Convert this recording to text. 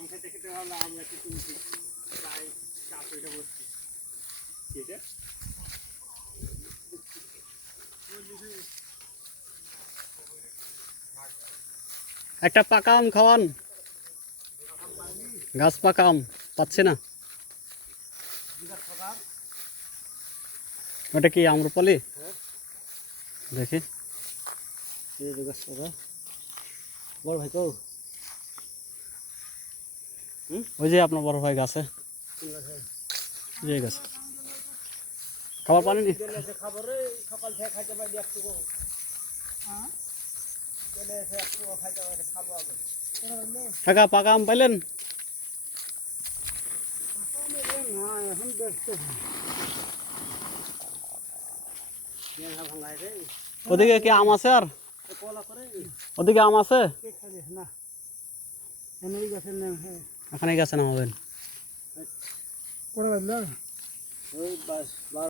আম খেতে খেতে ভাবলাম আমরা একটু তুলছি প্রায় 400টা বসছি কেটে একটা পাকা আম খাওয়ান, গাছ পাকা আম পাচ্ছি না। ওটা কি আম্রপালি? দেখি বড় ভাই তো ওই যে আপনার বড় ভাই গাছে, যে গাছে খাবার পানি নি খাবার সকাল থেকে খাইতে পারি একটু খাবো আগে কাকা পাকা আম পাইলেন? না এখন দেখতে ওদিকে কি আম আছে? আর ওদিকে আম আছে? না এমনি গাছের নাম এখানে গাছে নামাবেন। ওই বাস